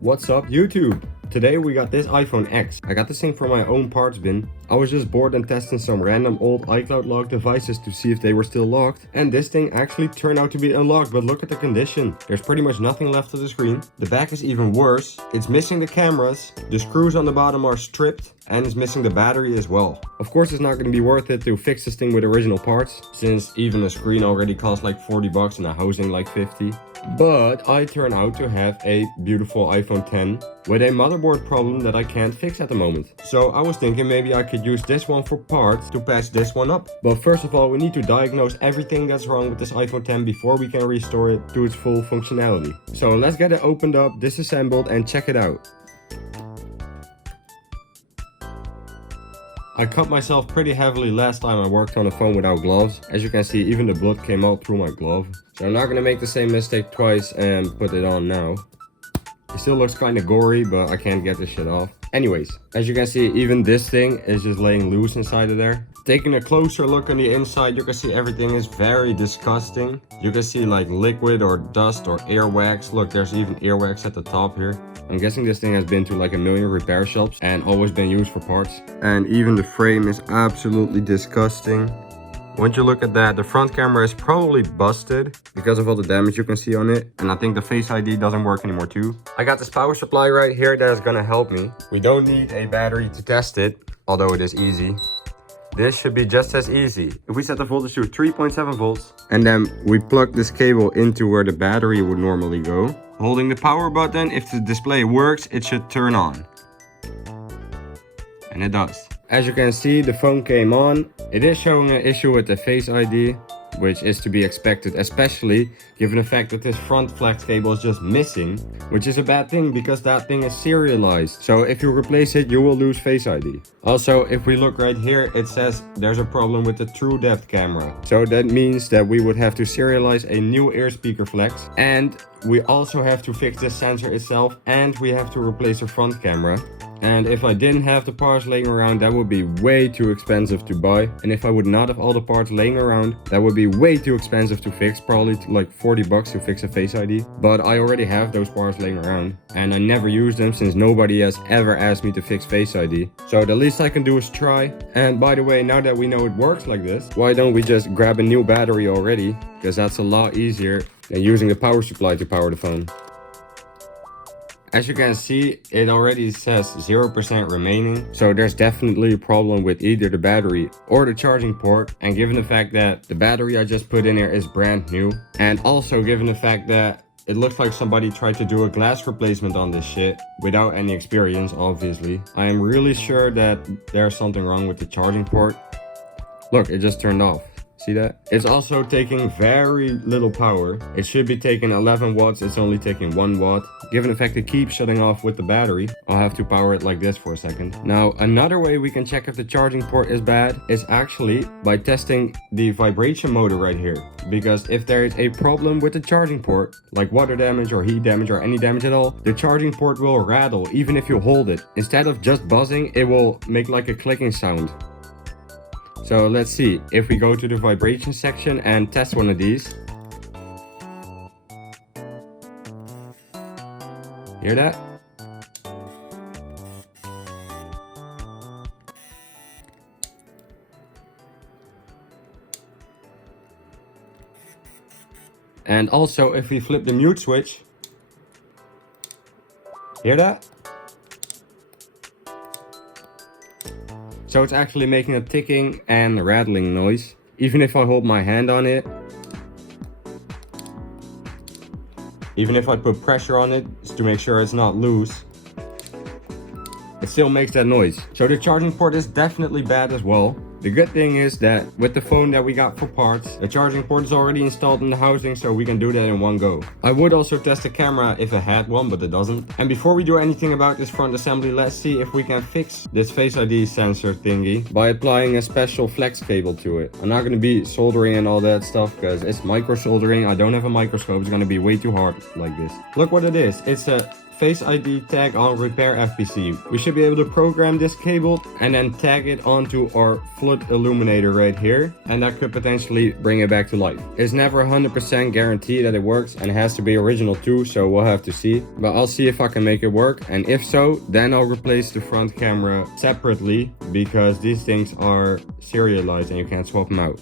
What's up YouTube? Today we got this iPhone X. I got this thing from my own parts bin. I was just bored and testing some random old iCloud locked devices to see if they were still locked. And this thing actually turned out to be unlocked, but look at the condition. There's pretty much nothing left of the screen. The back is even worse. It's missing the cameras. The screws on the bottom are stripped. And it's missing the battery as well. Of course it's not going to be worth it to fix this thing with original parts, since even a screen already costs like 40 bucks and a housing like 50. But I turn out to have a beautiful iPhone X with a motherboard problem that I can't fix at the moment. So I was thinking maybe I could use this one for parts to patch this one up. But first of all, we need to diagnose everything that's wrong with this iPhone X before we can restore it to its full functionality. So let's get it opened up, disassembled, and check it out. I cut myself pretty heavily last time I worked on a phone without gloves. As you can see, even the blood came out through my glove. So I'm not gonna make the same mistake twice and put it on now. It still looks kinda gory, but I can't get this shit off. Anyways, as you can see, even this thing is just laying loose inside of there. Taking a closer look on the inside, you can see everything is very disgusting. You can see like liquid or dust or earwax. Look, there's even earwax at the top here. I'm guessing this thing has been to like a million repair shops and always been used for parts. And even the frame is absolutely disgusting. Once you look at that, the front camera is probably busted because of all the damage you can see on it. And I think the Face ID doesn't work anymore too. I got this power supply right here that is gonna help me. We don't need a battery to test it, although it is easy. This should be just as easy. If we set the voltage to 3.7 volts and then we plug this cable into where the battery would normally go. Holding the power button, if the display works, it should turn on. And it does. As you can see, the phone came on. It is showing an issue with the Face ID, which is to be expected, especially given the fact that this front flex cable is just missing, which is a bad thing because that thing is serialized. So if you replace it, you will lose Face ID. Also, if we look right here, it says there's a problem with the true depth camera. So that means that we would have to serialize a new ear speaker flex, and we also have to fix this sensor itself, and we have to replace the front camera. And if I didn't have the parts laying around, that would be way too expensive to buy. And if I would not have all the parts laying around, that would be way too expensive to fix, probably like 40 bucks to fix a Face ID. But I already have those parts laying around and I never use them since nobody has ever asked me to fix Face ID. So the least I can do is try. And by the way, now that we know it works like this, why don't we just grab a new battery already? Because that's a lot easier than using the power supply to power the phone. As you can see, it already says 0% remaining, so there's definitely a problem with either the battery or the charging port. And given the fact that the battery I just put in here is brand new, and also given the fact that it looks like somebody tried to do a glass replacement on this shit without any experience, obviously, I am really sure that there's something wrong with the charging port. Look, it just turned off. See that? It's also taking very little power. It should be taking 11 watts, it's only taking 1 watt. Given the fact it keeps shutting off with the battery, I'll have to power it like this for a second. Now, another way we can check if the charging port is bad is actually by testing the vibration motor right here. Because if there is a problem with the charging port, like water damage or heat damage or any damage at all, the charging port will rattle even if you hold it. Instead of just buzzing, it will make like a clicking sound. So let's see, if we go to the vibration section and test one of these. Hear that? And also if we flip the mute switch, hear that? So it's actually making a ticking and rattling noise. Even if I hold my hand on it. Even if I put pressure on it to make sure it's not loose. It still makes that noise. So the charging port is definitely bad as well. The good thing is that with the phone that we got for parts, the charging port is already installed in the housing, so we can do that in one go. I would also test the camera if it had one, but it doesn't. And before we do anything about this front assembly, let's see if we can fix this Face ID sensor thingy by applying a special flex cable to it. I'm not going to be soldering and all that stuff because it's micro soldering. I don't have a microscope. It's going to be way too hard like this. Look what it is. It's a Face ID tag on repair FPC. We should be able to program this cable and then tag it onto our floor flood illuminator right here, and that could potentially bring it back to life. It's never 100% guaranteed that it works, and it has to be original too, so we'll have to see. But I'll see if I can make it work, and if so, then I'll replace the front camera separately, because these things are serialized and you can't swap them out.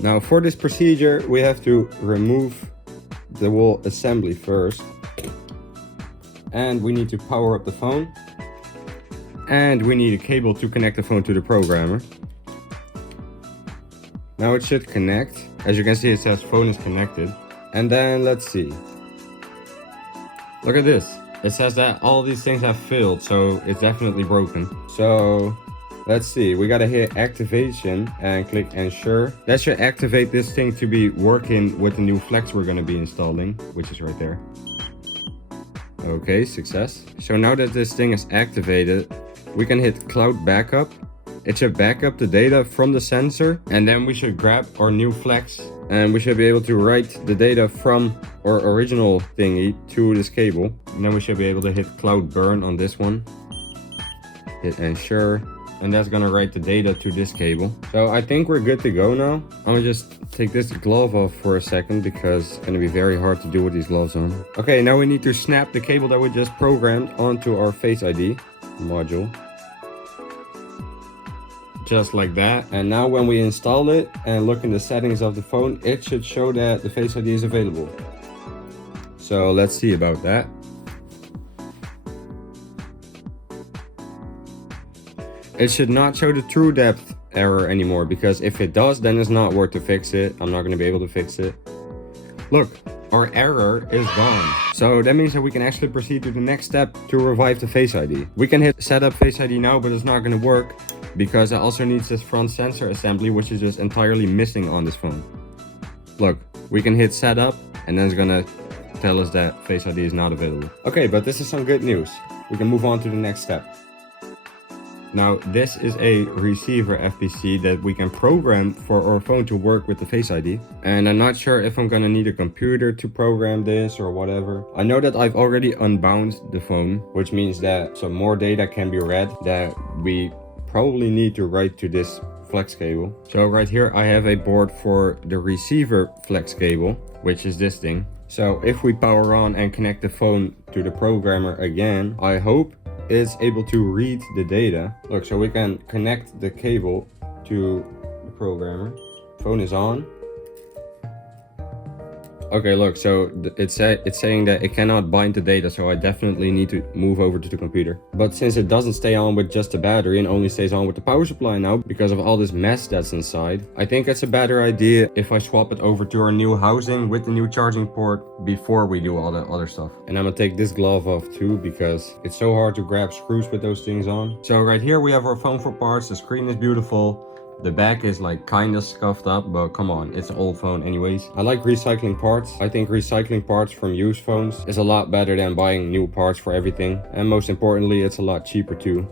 Now for this procedure, we have to remove the whole assembly first. And we need to power up the phone. And we need a cable to connect the phone to the programmer. Now it should connect. As you can see, it says phone is connected. And then let's see. Look at this. It says that all these things have failed, so it's definitely broken. So let's see. We gotta hit activation and click ensure. That should activate this thing to be working with the new flex we're gonna be installing, which is right there. Okay, success. So now that this thing is activated, we can hit cloud backup. It should back up the data from the sensor, and then we should grab our new flex and we should be able to write the data from our original thingy to this cable. And then we should be able to hit cloud burn on this one. Hit ensure, and that's gonna write the data to this cable. So I think we're good to go now. I'm gonna just take this glove off for a second because it's gonna be very hard to do with these gloves on. Okay, now we need to snap the cable that we just programmed onto our Face ID module. Just like that. And now when we install it and look in the settings of the phone, it should show that the Face ID is available. So let's see about that. It should not show the true depth error anymore, because if it does, then it's not worth to fix it. I'm not going to be able to fix it. Look, our error is gone. So that means that we can actually proceed to the next step to revive the Face ID. We can hit setup Face ID now, but it's not going to work because it also needs this front sensor assembly, which is just entirely missing on this phone. Look, we can hit setup and then it's going to tell us that Face ID is not available. Okay, but this is some good news. We can move on to the next step. Now, this is a receiver FPC that we can program for our phone to work with the Face ID. And I'm not sure if I'm gonna need a computer to program this or whatever. I know that I've already unbound the phone, which means that some more data can be read that we probably need to write to this flex cable. So right here, I have a board for the receiver flex cable, which is this thing. So if we power on and connect the phone to the programmer again, I hope it's able to read the data. Look, so we can connect the cable to the programmer. Phone is on. Okay, look, so it's saying that it cannot bind the data, so I definitely need to move over to the computer. But since it doesn't stay on with just the battery and only stays on with the power supply now because of all this mess that's inside, I think it's a better idea if I swap it over to our new housing with the new charging port before we do all the other stuff. And I'm gonna take this glove off too because it's so hard to grab screws with those things on. So right here we have our phone for parts. The screen is beautiful. The back is like kind of scuffed up, but come on, it's an old phone anyways. I like recycling parts. I think recycling parts from used phones is a lot better than buying new parts for everything. And most importantly, it's a lot cheaper too.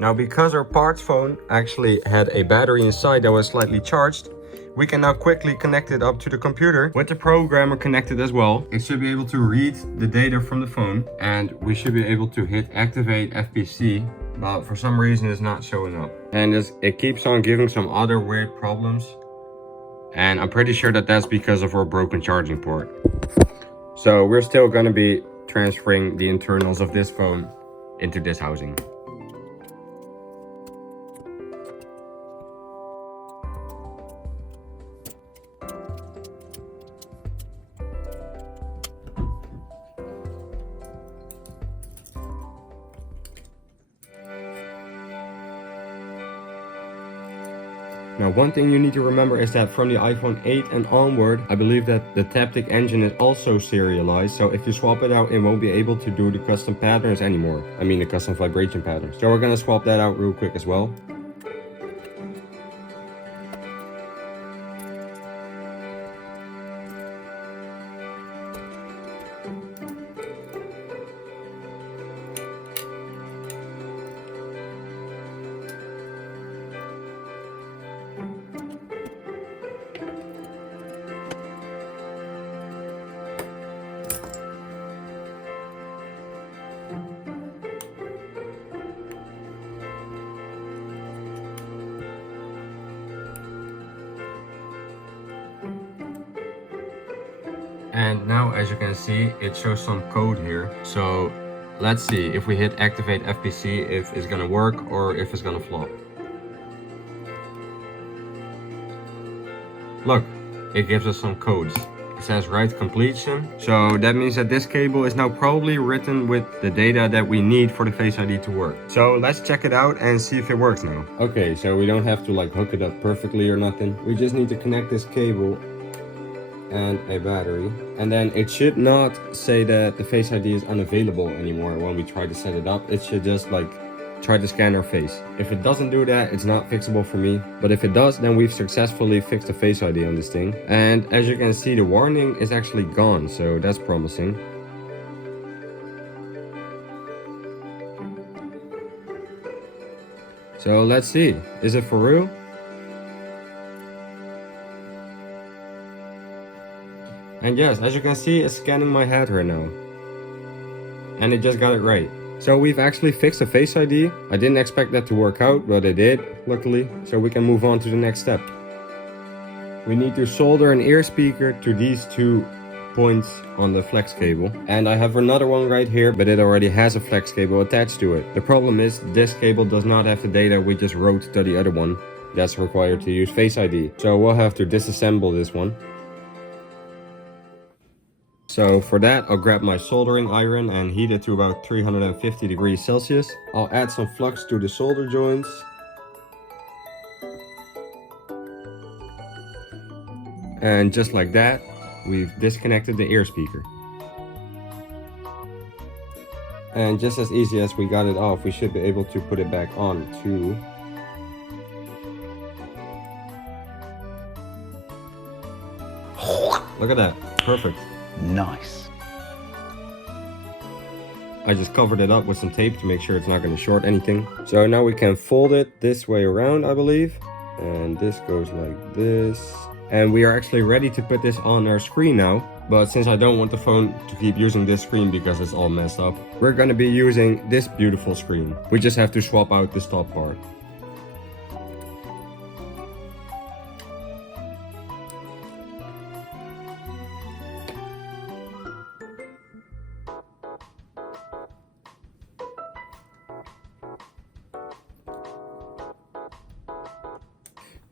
Now, because our parts phone actually had a battery inside that was slightly charged, we can now quickly connect it up to the computer with the programmer connected as well. It should be able to read the data from the phone and we should be able to hit activate FPC, but for some reason it's not showing up. And it keeps on giving some other weird problems. And I'm pretty sure that that's because of our broken charging port. So we're still going to be transferring the internals of this phone into this housing. Now, one thing you need to remember is that from the iPhone 8 and onward, I believe that the Taptic engine is also serialized. So if you swap it out, it won't be able to do the custom patterns anymore. I mean, the custom vibration patterns. So we're gonna swap that out real quick as well. And now, as you can see, it shows some code here. So let's see if we hit activate FPC, if it's gonna work or if it's gonna flop. Look, it gives us some codes. It says write completion. So that means that this cable is now probably written with the data that we need for the Face ID to work. So let's check it out and see if it works now. Okay, so we don't have to like hook it up perfectly or nothing. We just need to connect this cable and a battery. And then it should not say that the Face ID is unavailable anymore when we try to set it up. It should just like try to scan our face. If it doesn't do that, it's not fixable for me. But if it does, then we've successfully fixed the Face ID on this thing. And as you can see, the warning is actually gone, so that's promising. So let's see, is it for real? And yes, as you can see, it's scanning my head right now. And it just got it right. So we've actually fixed the Face ID. I didn't expect that to work out, but it did, luckily. So we can move on to the next step. We need to solder an ear speaker to these 2 points on the flex cable. And I have another one right here, but it already has a flex cable attached to it. The problem is this cable does not have the data we just wrote to the other one that's required to use Face ID. So we'll have to disassemble this one. So for that, I'll grab my soldering iron and heat it to about 350 degrees Celsius. I'll add some flux to the solder joints. And just like that, we've disconnected the ear speaker. And just as easy as we got it off, we should be able to put it back on too. Look at that, perfect. Nice. I just covered it up with some tape to make sure it's not going to short anything. So now we can fold it this way around, I believe. And this goes like this. And we are actually ready to put this on our screen now. But since I don't want the phone to keep using this screen because it's all messed up, we're going to be using this beautiful screen. We just have to swap out this top part.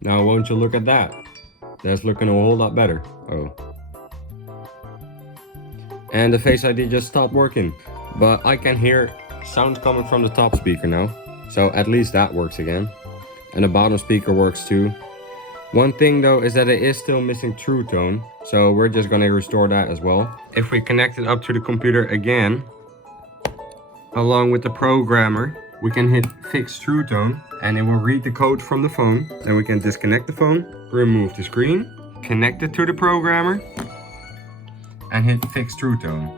Now won't you look at that? That's looking a whole lot better. Oh. And the Face ID just stopped working. But I can hear sound coming from the top speaker now. So at least that works again. And the bottom speaker works too. One thing though is that it is still missing True Tone. So we're just gonna restore that as well. If we connect it up to the computer again, along with the programmer, we can hit Fix True Tone and it will read the code from the phone. Then we can disconnect the phone, remove the screen, connect it to the programmer and hit Fix True Tone.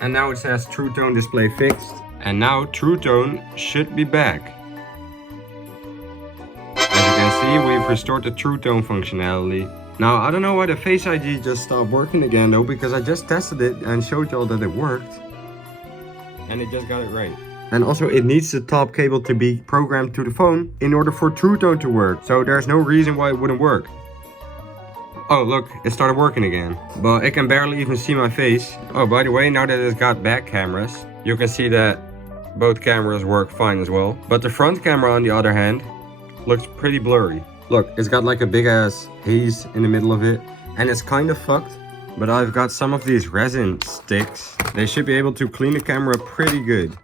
And now it says True Tone display fixed. And now True Tone should be back. As you can see, we've restored the True Tone functionality. Now I don't know why the Face ID just stopped working again though, because I just tested it and showed y'all that it worked. And it just got it right. And also it needs the top cable to be programmed to the phone in order for True Tone to work. So there's no reason why it wouldn't work. Oh look, it started working again. But it can barely even see my face. Oh, by the way, now that it's got back cameras, you can see that both cameras work fine as well. But the front camera on the other hand, looks pretty blurry. Look, it's got like a big ass haze in the middle of it. And it's kind of fucked. But I've got some of these resin sticks. They should be able to clean the camera pretty good.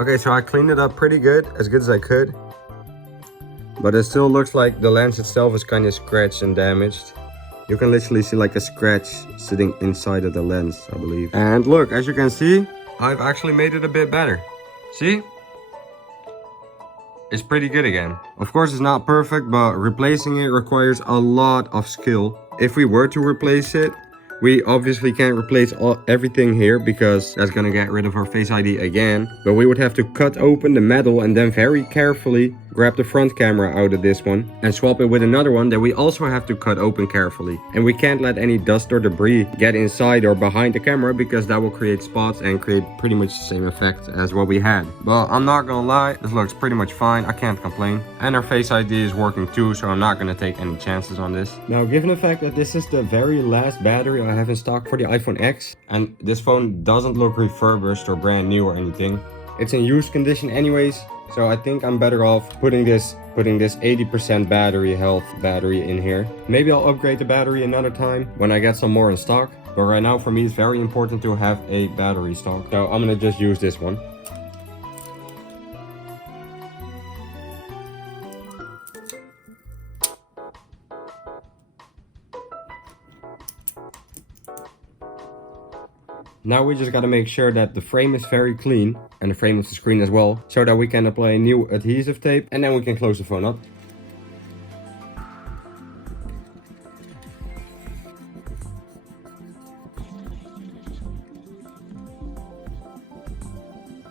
Okay, so I cleaned it up pretty good as I could. But it still looks like the lens itself is kind of scratched and damaged. You can literally see like a scratch sitting inside of the lens, I believe. And look, as you can see, I've actually made it a bit better. See? It's pretty good again. Of course it's not perfect, but replacing it requires a lot of skill. If we were to replace it, we obviously can't replace everything here because that's gonna get rid of our Face ID again. But we would have to cut open the metal and then very carefully grab the front camera out of this one and swap it with another one that we also have to cut open carefully. And we can't let any dust or debris get inside or behind the camera, because that will create spots and create pretty much the same effect as what we had. But I'm not gonna lie, this looks pretty much fine. I can't complain. And our Face ID is working too, so I'm not gonna take any chances on this. Now, given the fact that this is the very last battery I have in stock for the iPhone X, and this phone doesn't look refurbished or brand new or anything, it's in used condition anyways, so I think I'm better off putting this 80% battery health battery in here. Maybe I'll upgrade the battery another time when I get some more in stock, but right now for me it's very important to have a battery stock, so I'm gonna just use this one. Now we just gotta make sure that the frame is very clean, and the frame of the screen as well, so that we can apply new adhesive tape, and then we can close the phone up.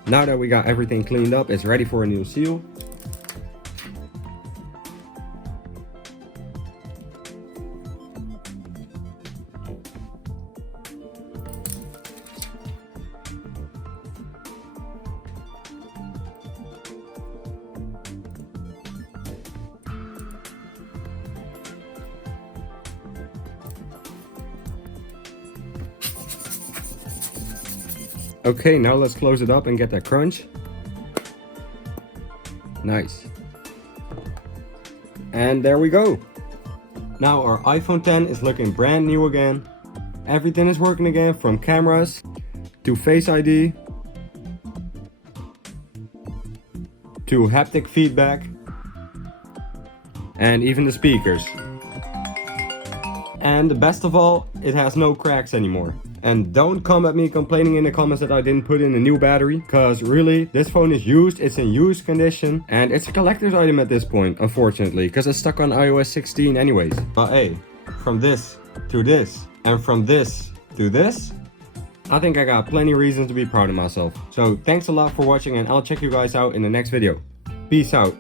Now that we got everything cleaned up, it's ready for a new seal. Okay, now let's close it up and get that crunch. Nice. And there we go. Now our iPhone X is looking brand new again. Everything is working again, from cameras to Face ID to haptic feedback and even the speakers. And the best of all, it has no cracks anymore. And don't come at me complaining in the comments that I didn't put in a new battery, because really, this phone is used, it's in used condition, and it's a collector's item at this point, unfortunately, because it's stuck on iOS 16 anyways. But hey, from this to this, and from this to this, I think I got plenty of reasons to be proud of myself. So thanks a lot for watching, and I'll check you guys out in the next video. Peace out.